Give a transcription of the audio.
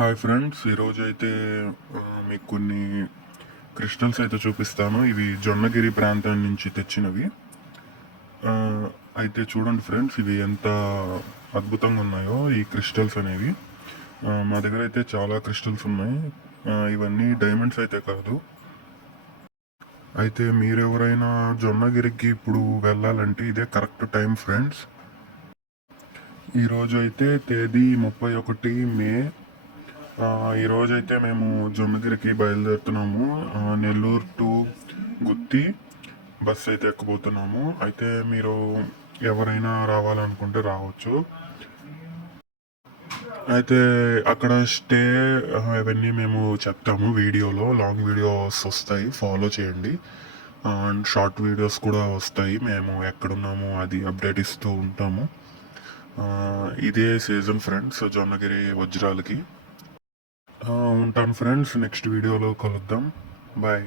Hi friends, ఈరోజు అయితే మీకు కొన్ని క్రిస్టల్స్ అయితే చూపిస్తాను. ఇవి జొన్నగిరి ప్రాంతం నుంచి తెచ్చినవి. ఆ, అయితే చూడండి ఫ్రెండ్స్, ఇవి ఎంత అద్భుతంగా ఉన్నాయో ఈ క్రిస్టల్స్ అనేవి. మా దగ్గర అయితే చాలా క్రిస్టల్స్ ఉన్నాయి. ఇవన్నీ డైమండ్స్ అయితే కాదు. అయితే మీరెవరైనా జొన్నగిరికి ఇప్పుడు వెళ్ళాలంటే ఇదే కరెక్ట్ టైం ఫ్రెండ్స్. ఈరోజు అయితే తేదీ 31 మే. ఈరోజైతే మేము జొన్నగిరికి బయలుదేరుతున్నాము. నెల్లూరు టు గుత్తి బస్ అయితే ఎక్కబోతున్నాము. అయితే మీరు ఎవరైనా రావాలనుకుంటే రావచ్చు. అయితే అక్కడ స్టే అవన్నీ మేము చెప్తాము వీడియోలో. లాంగ్ వీడియోస్ వస్తాయి, ఫాలో చేయండి. అండ్ షార్ట్ వీడియోస్ కూడా వస్తాయి. మేము ఎక్కడున్నాము అది అప్డేట్ ఇస్తూ ఉంటాము. ఇదే సీజన్ ఫ్రెండ్స్ జొన్నగిరి వజ్రాలకి. ఉంటాను ఫ్రెండ్స్, నెక్స్ట్ వీడియోలో కలుద్దాం. బాయ్.